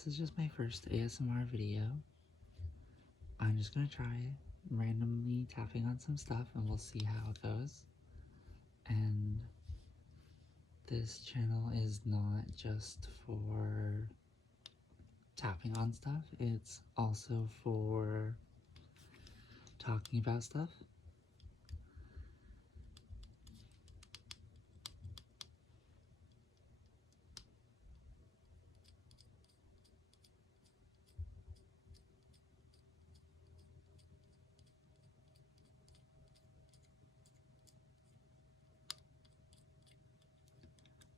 this is just my first ASMR video. I'm just gonna try randomly tapping on some stuff and we'll see how it goes. And this channel is not just for tapping on stuff, it's also for talking about stuff.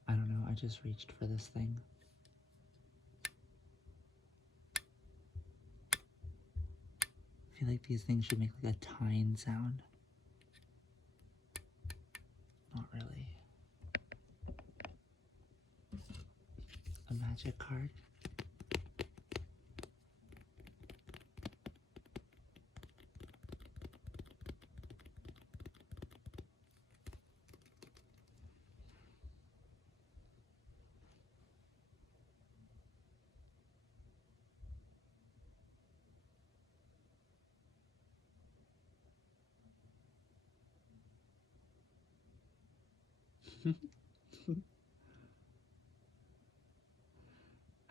I don't know, I just reached for this thing. I feel like these things should make like a tine sound. Not really. A magic card.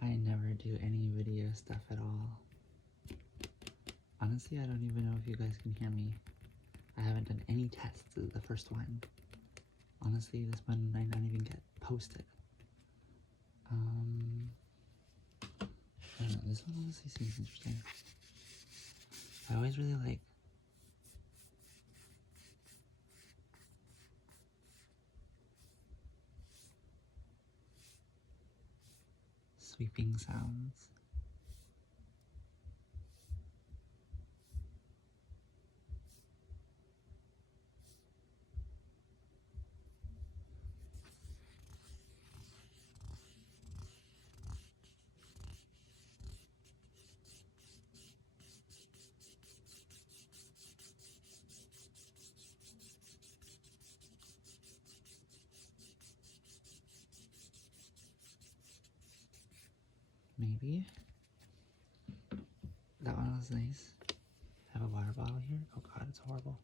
I never do any video stuff at all. Honestly, I don't even know if you guys can hear me. I haven't done any tests. This is the first one. Honestly, this one might not even get posted. I don't know, this one honestly seems interesting. I always really like sweeping sounds. Maybe. That one was nice. I have a water bottle here. Oh god, it's horrible.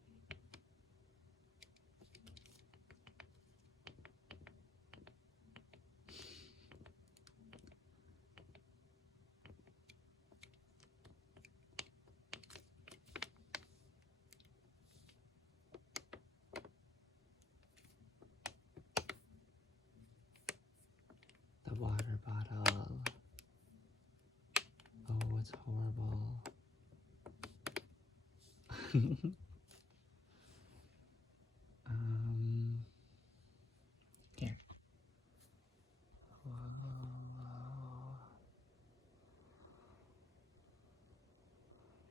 The water bottle. Oh, it's horrible. Here. Whoa.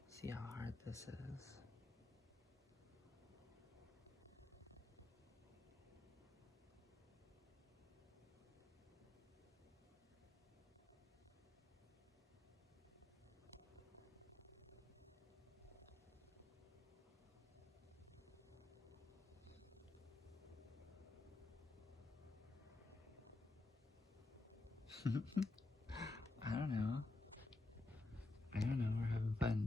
See how hard this is. I don't know. We're having fun.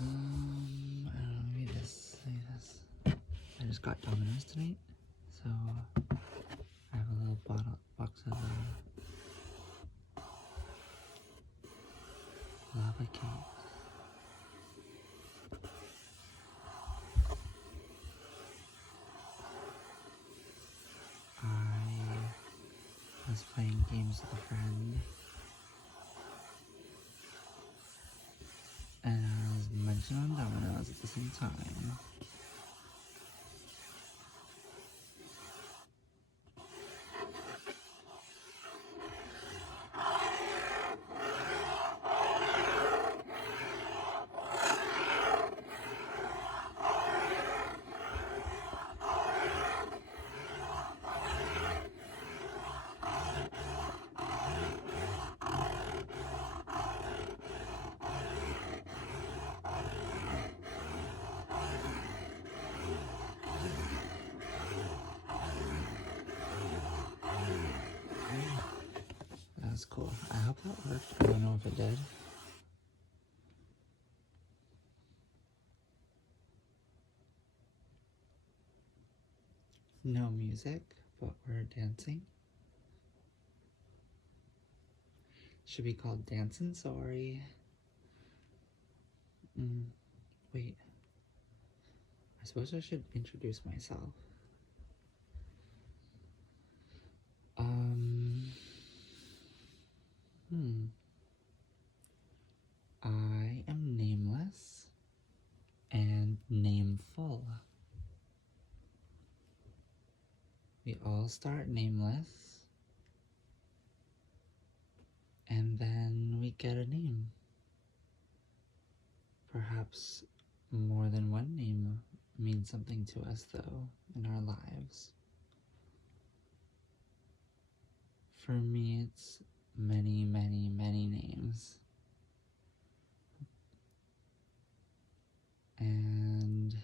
I don't know, maybe this. I just got Domino's tonight, so I have a little box of lava cakes. I was playing games with a friend, and I was munching on Domino's at the same time. that worked. I don't know if it did. No music, but we're dancing. Should be called Dancing Sorry. Wait. I suppose I should introduce myself. I am nameless and nameful. We all start nameless, and then we get a name. Perhaps more than one name means something to us, though, in our lives. For me, it's many, many, many names. And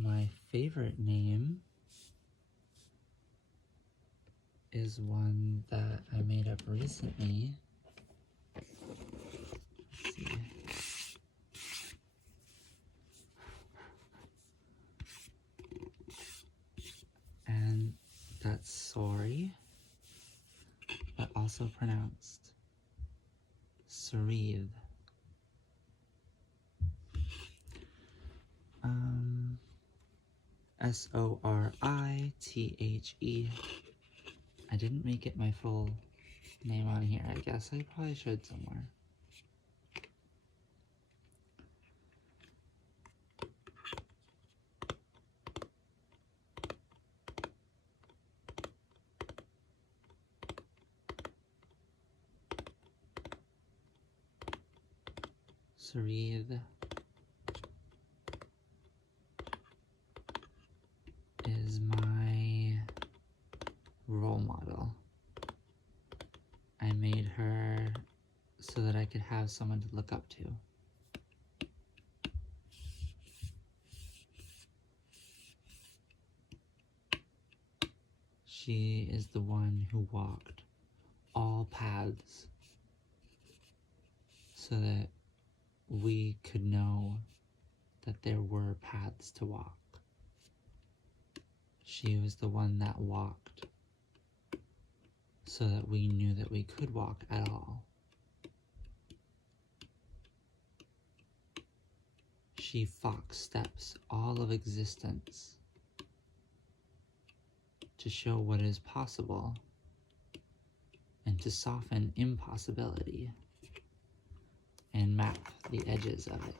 my favorite name is one that I made up recently. Let's see. And that's sorry, but also pronounced Sorithe. Sorithe. I didn't make it my full name on here. I guess I probably should somewhere. Sorithe is my role model. I made her so that I could have someone to look up to. She is the one who walked all paths so that we could know that there were paths to walk. She was the one that walked so that we knew that we could walk at all. She foxsteps all of existence to show what is possible and to soften impossibility and map the edges of it.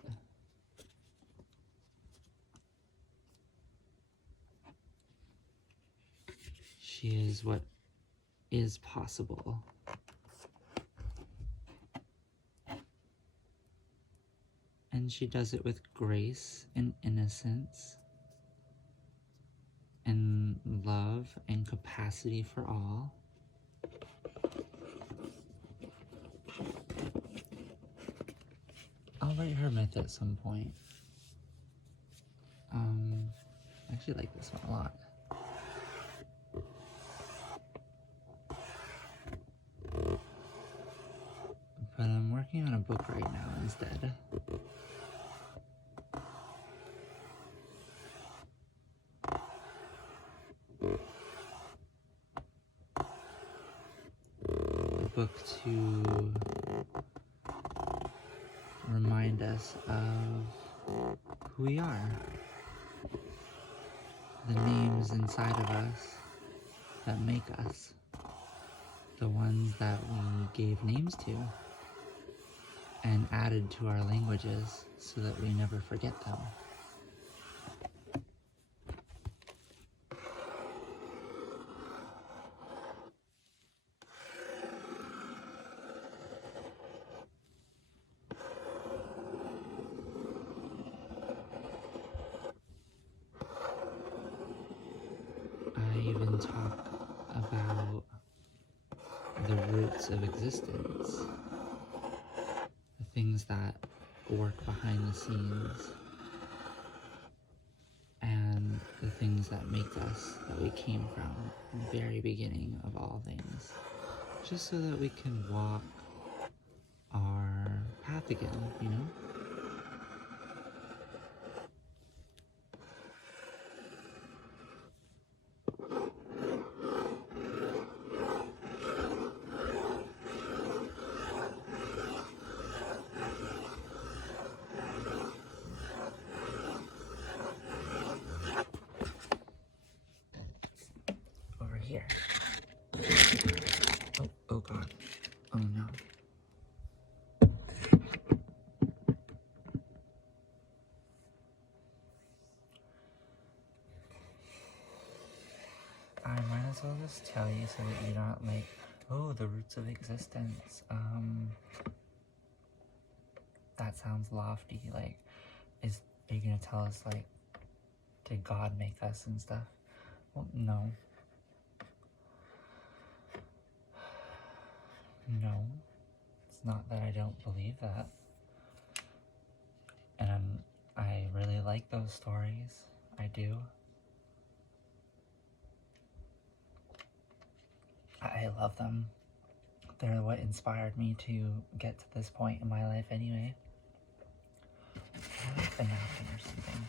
She is what is possible. And she does it with grace and innocence and love and capacity for all. I'll write her myth at some point. I actually like this one a lot. But I'm working on a book right now instead. A book to remind us of who we are. The names inside of us that make us. The ones that we gave names to and added to our languages so that we never forget them. I even talk about the roots of existence, the things that work behind the scenes, and the things things that make us, that we came from, the very beginning of all things, just so that we can walk our path again, you know? Over here. Oh God. Oh no. I might as well just tell you so that you're not like, oh, the roots of existence. That sounds lofty. Like, are you gonna tell us, like, did God make us and stuff? Well, no. No. It's not that I don't believe that. And I really like those stories. I do. I love them. They're what inspired me to get to this point in my life anyway. I like a napkin or something.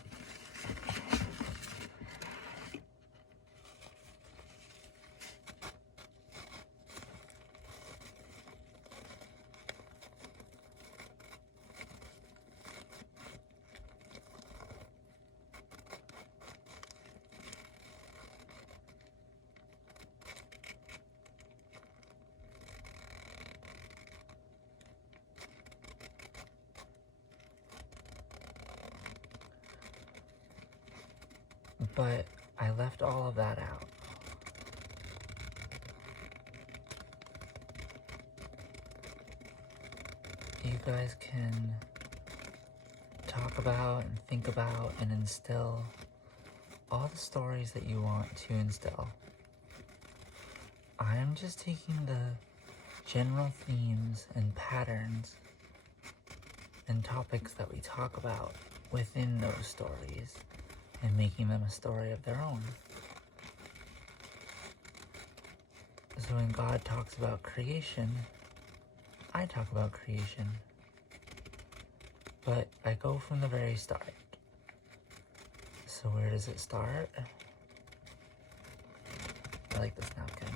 But I left all of that out. You guys can talk about and think about and instill all the stories that you want to instill. I am just taking the general themes and patterns and topics that we talk about within those stories and making them a story of their own. So when God talks about creation, I talk about creation. But I go from the very start. So where does it start? I like this napkin.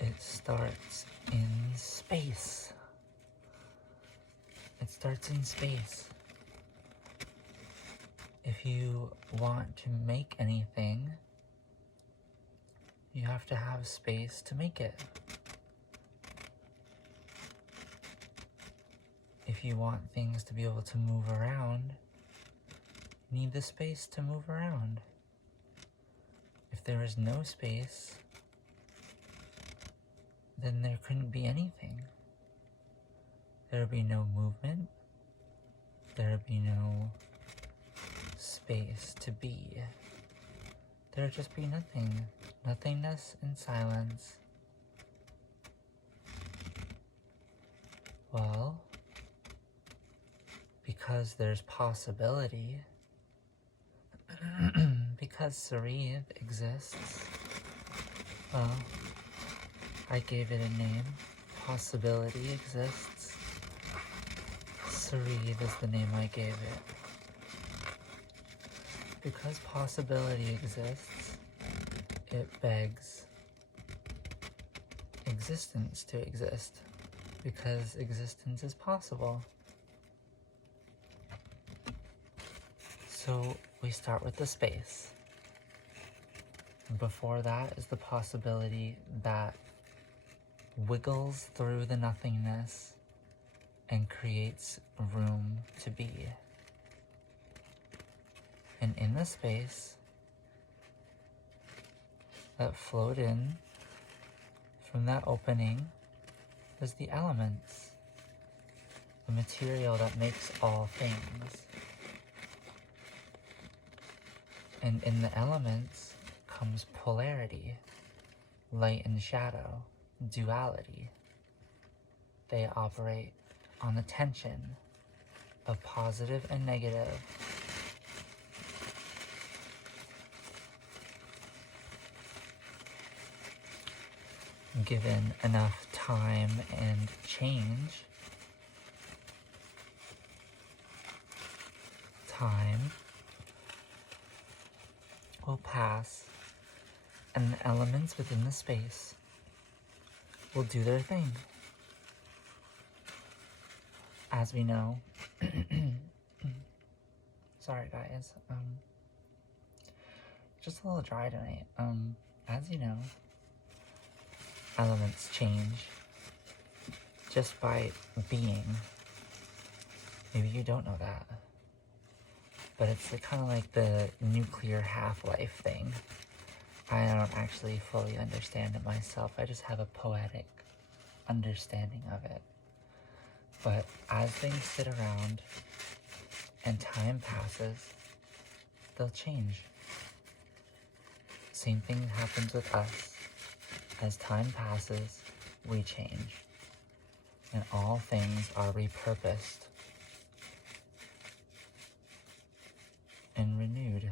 It starts in space. It starts in space. If you want to make anything, you have to have space to make it. If you want things to be able to move around, you need the space to move around. If there is no space, then there couldn't be anything. There would be no movement. There would be no space to be. There would just be nothing. Nothingness and silence. Well, because there's possibility, because Sorithe exists, well, I gave it a name. Possibility exists. Sorithe is the name I gave it. Because possibility exists, it begs existence to exist. Because existence is possible. So we start with the space. And before that is the possibility that wiggles through the nothingness and creates room to be. And in the space that flowed in from that opening was the elements, the material that makes all things. And in the elements comes polarity, light and shadow, duality. They operate on the tension of positive and negative. Given enough time and change, time will pass and the elements within the space will do their thing. As we know, sorry guys, just a little dry tonight. As you know, elements change just by being. Maybe you don't know that, but it's kind of like the nuclear half-life thing. I don't actually fully understand it myself. I just have a poetic understanding of it. But as things sit around and time passes, they'll change. Same thing happens with us. As time passes, we change. And all things are repurposed and renewed.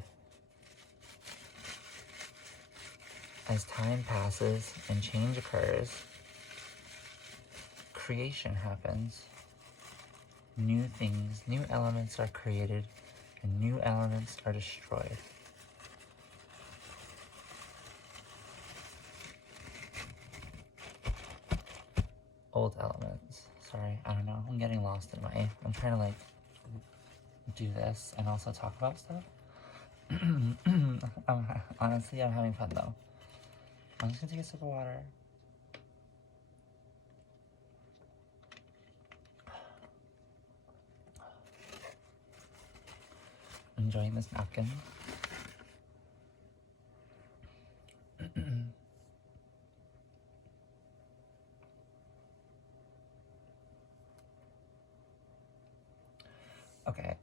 As time passes and change occurs, creation happens. New things, new elements are created, and new elements are destroyed. Old elements. Sorry, I don't know. I'm getting lost in I'm trying to like do this and also talk about stuff. Honestly, I'm having fun though. I'm just gonna take a sip of water. Enjoying this napkin. Okay,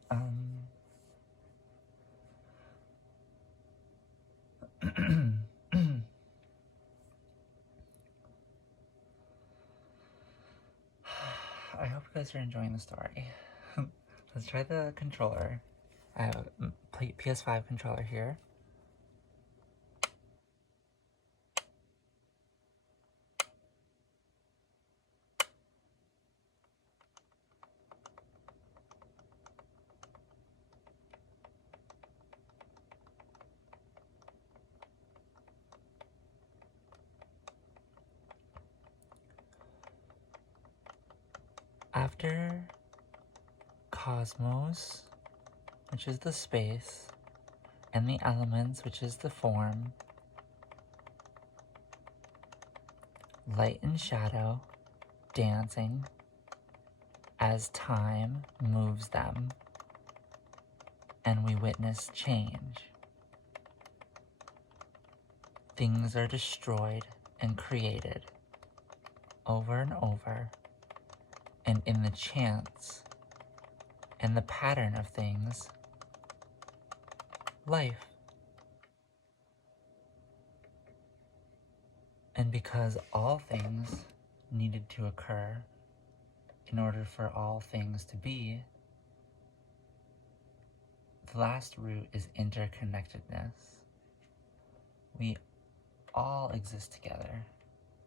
I hope you guys are enjoying the story. Let's try the controller. I have a PS5 controller here. After cosmos, which is the space, and the elements, which is the form, light and shadow dancing as time moves them, and we witness change. Things are destroyed and created over and over, and in the chance and the pattern of things, life. And because all things needed to occur in order for all things to be, the last root is interconnectedness. We all exist together.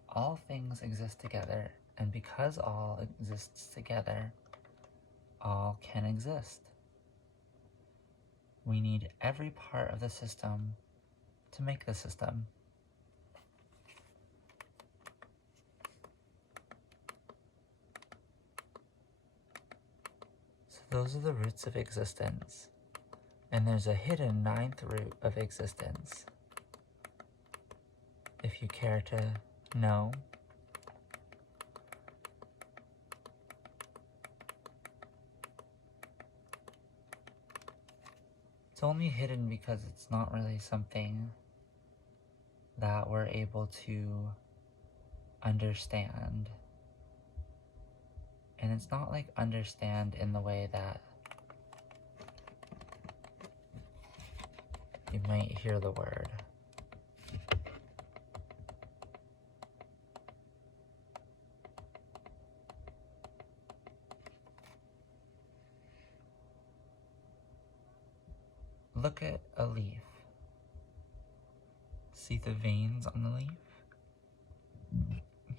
All things exist together, and because all exists together, all can exist. We need every part of the system to make the system. So those are the roots of existence. And there's a hidden 9th root of existence. If you care to know. It's only hidden because it's not really something that we're able to understand. And it's not like understand in the way that you might hear the word. look at a leaf. See the veins on the leaf?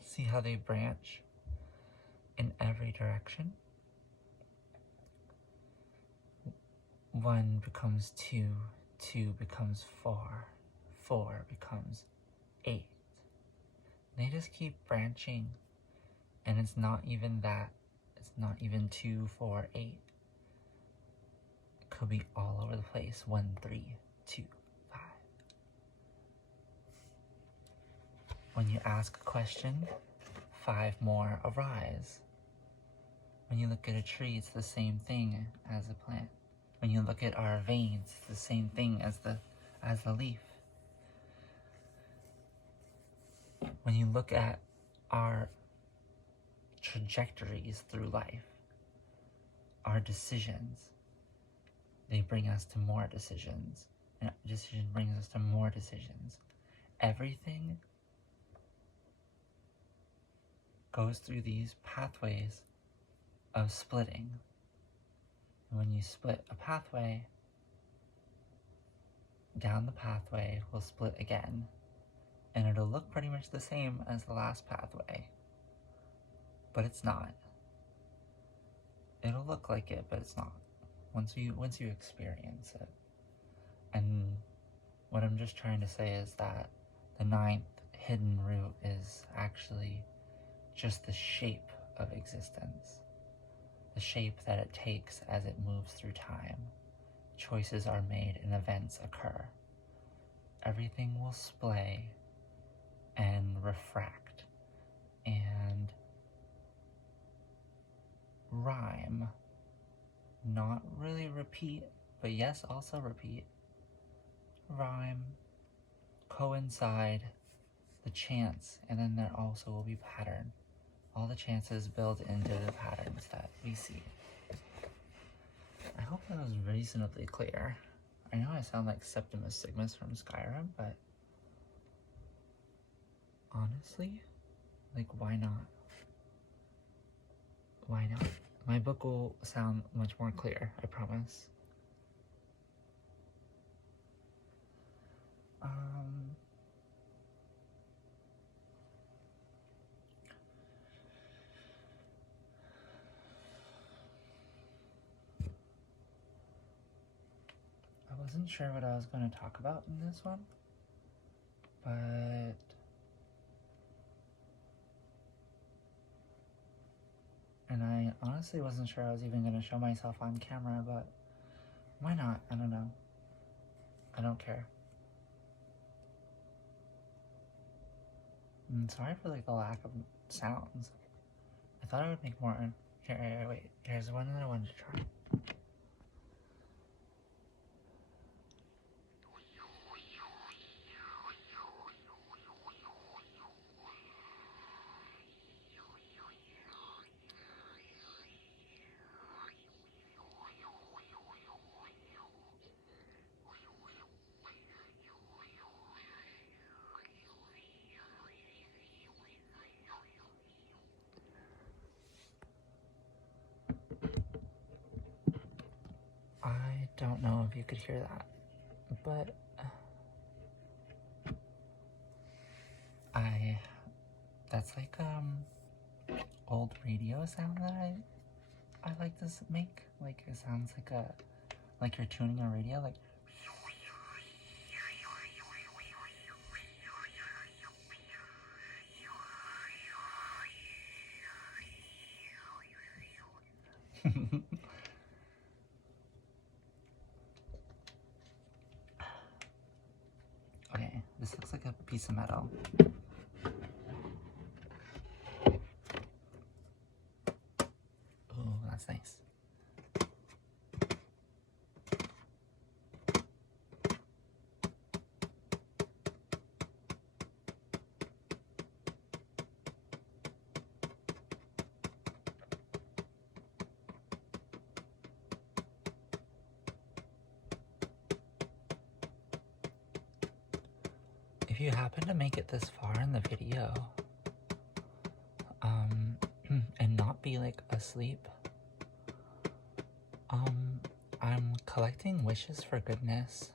See how they branch in every direction? 1 becomes 2, 2 becomes 4, 4 becomes 8. They just keep branching, and it's not even that. It's not even 2, 4, 8. It could be all over the place. 1, 3, 2, 5. When you ask a question, 5 more arise. When you look at a tree, it's the same thing as a plant. When you look at our veins, it's the same thing as the leaf. When you look at our trajectories through life, our decisions, they bring us to more decisions, and decision brings us to more decisions. Everything goes through these pathways of splitting. When you split a pathway, down the pathway will split again, and it'll look pretty much the same as the last pathway, but it's not. It'll look like it, but it's not, once you experience it. And what I'm just trying to say is that the 9th hidden root is actually just the shape of existence. The shape that it takes as it moves through time. Choices are made and events occur. Everything will splay and refract and rhyme. Not really repeat, but yes, also repeat. Rhyme, coincide, the chance, and then there also will be pattern. All the chances build into the patterns that we see. I hope that was reasonably clear. I know I sound like Septimus Sigmus from Skyrim, but honestly, like, why not? Why not? My book will sound much more clear, I promise. I wasn't sure what I was going to talk about in this one, but and I honestly wasn't sure I was even going to show myself on camera, but why not? I don't know. I don't care. I'm sorry for like the lack of sounds. I thought I would make more. Here, wait. Here's one that I wanted to try. I don't know if you could hear that, but that's like old radio sound that I like to make. Like, it sounds like you're tuning a radio, like okay, this looks like a piece of metal. Oh, that's nice. If you happen to make it this far in the video, and not be like asleep, I'm collecting wishes for goodness.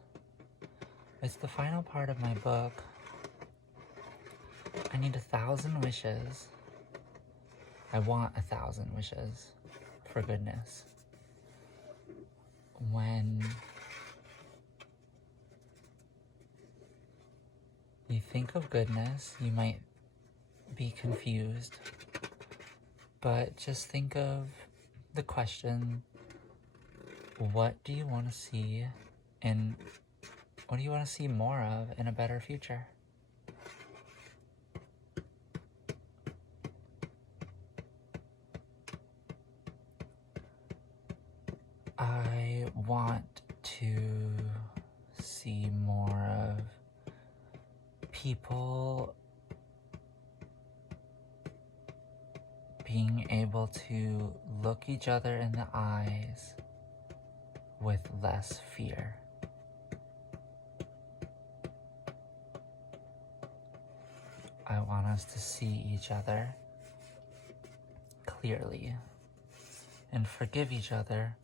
It's the final part of my book. I need 1,000 wishes. I want 1,000 wishes for goodness. When you think of goodness, you might be confused, but just think of the question, what do you want to see, and what do you want to see more of in a better future? I want to see more of people being able to look each other in the eyes with less fear. I want us to see each other clearly and forgive each other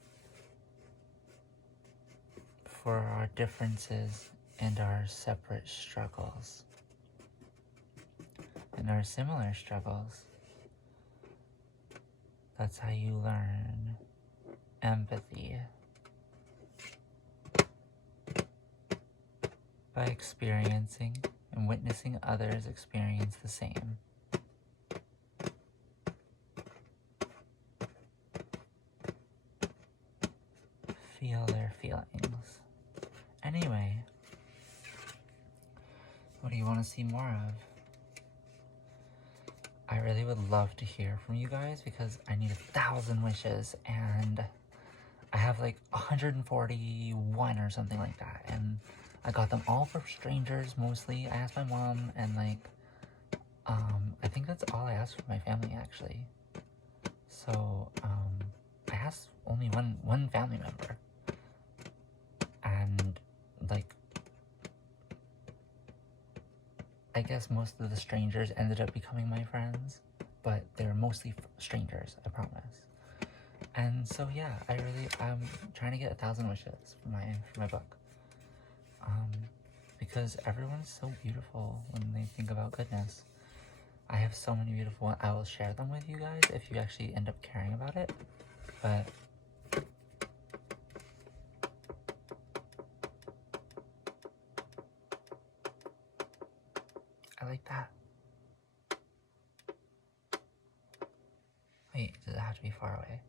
for our differences and our separate struggles and our similar struggles. That's how you learn empathy. By experiencing and witnessing others experience the same. Feel their feelings. Anyway, what do you want to see more of? I really would love to hear from you guys because I need 1,000 wishes and I have like 141 or something like that, and I got them all for strangers mostly. I asked my mom, and like I think that's all I asked for my family actually. So I asked only one family member, and like I guess most of the strangers ended up becoming my friends, but they were mostly strangers, I promise. And so yeah, I'm trying to get 1,000 wishes for my book. Because everyone's so beautiful when they think about goodness. I have so many beautiful ones. I will share them with you guys if you actually end up caring about it. But I like that. Wait, does it have to be far away?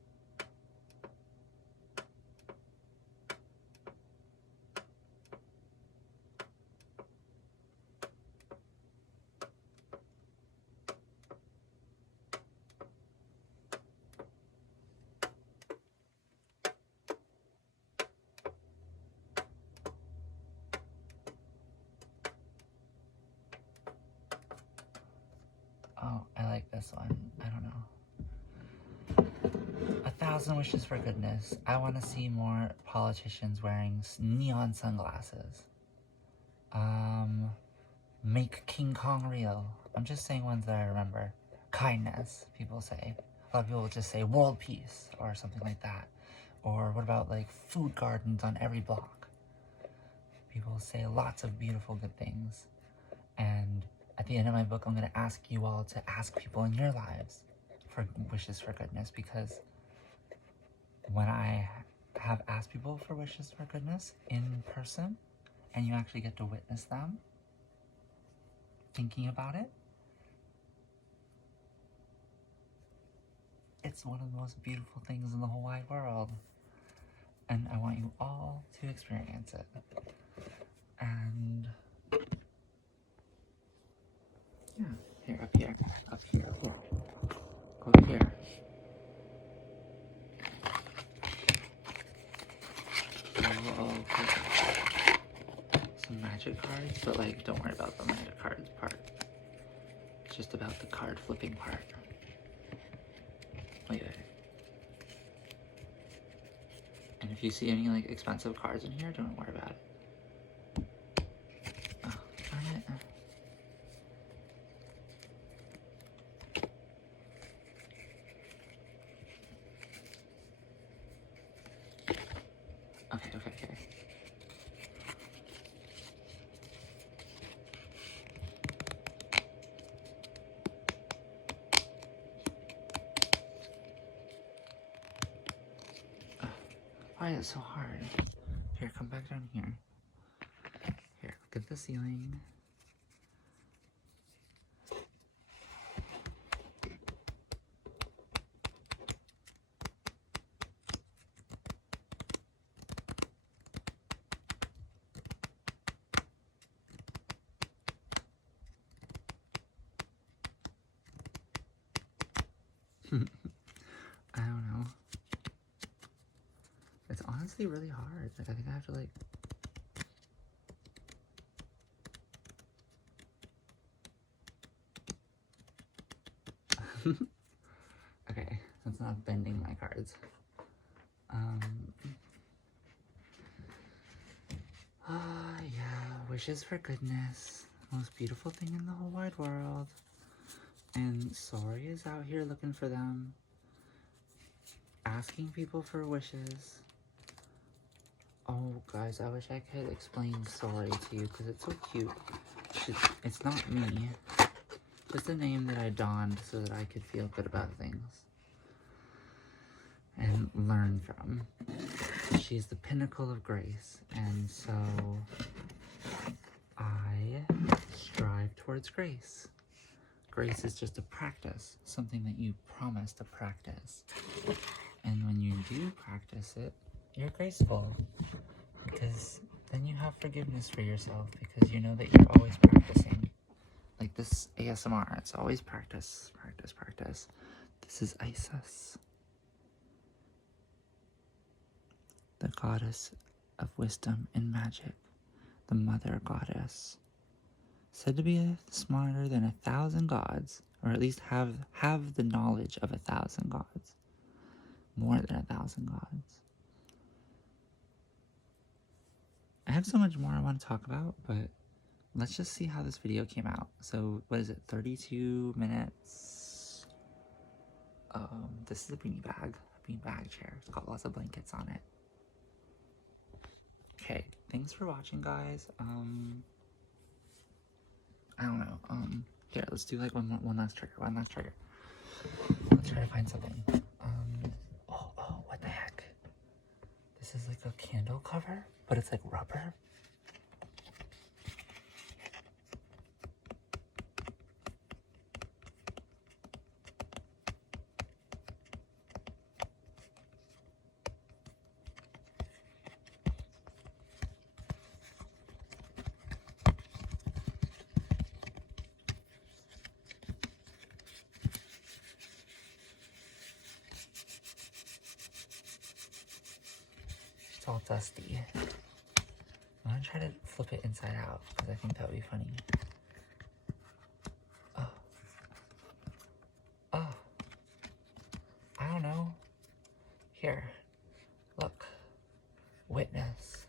Oh, I like this one. I don't know. 1,000 wishes for goodness. I want to see more politicians wearing neon sunglasses. Make King Kong real. I'm just saying ones that I remember. Kindness, people say. A lot of people just say world peace or something like that. Or what about like food gardens on every block? People say lots of beautiful good things. And at the end of my book, I'm going to ask you all to ask people in your lives for wishes for goodness, because when I have asked people for wishes for goodness in person and you actually get to witness them thinking about it, it's one of the most beautiful things in the whole wide world. And I want you all to experience it. And yeah, here, up here, up here, up here. Go up here. I'll put some magic cards, but like, don't worry about the magic cards part. It's just about the card flipping part. Wait. And if you see any like expensive cards in here, don't worry about it. Oh, darn it. Okay. try it so hard. Here, come back down here. Here, look at the ceiling. I don't know. It's honestly really hard. Like, I think I have to, like... Okay, that's not bending my cards. Yeah, wishes for goodness. Most beautiful thing in the whole wide world. And Sorithe is out here looking for them. Asking people for wishes. Oh, guys, I wish I could explain Sorithe to you because it's so cute. It's not me. Just a name that I donned so that I could feel good about things. And learn from. She's the pinnacle of grace. And so I strive towards grace. Grace is just a practice. Something that you promise to practice. And when you do practice it, you're graceful. Because then you have forgiveness for yourself because you know that you're always practicing. Like this ASMR, it's always practice, practice, practice. This is Isis, the goddess of wisdom and magic, the mother goddess, said to be smarter than 1,000 gods, or at least have the knowledge of 1,000 gods, more than 1,000 gods. I have so much more I want to talk about, but let's just see how this video came out. So, what is it, 32 minutes? This is a beanbag chair. It's got lots of blankets on it. Okay, thanks for watching, guys. I don't know. Here, let's do like one last trigger. Let's try to find something. Oh, what the heck? This is like a candle cover, but it's like rubber. It's all dusty. I'm gonna try to flip it inside out because I think that would be funny. Oh, I don't know. Here, look, witness.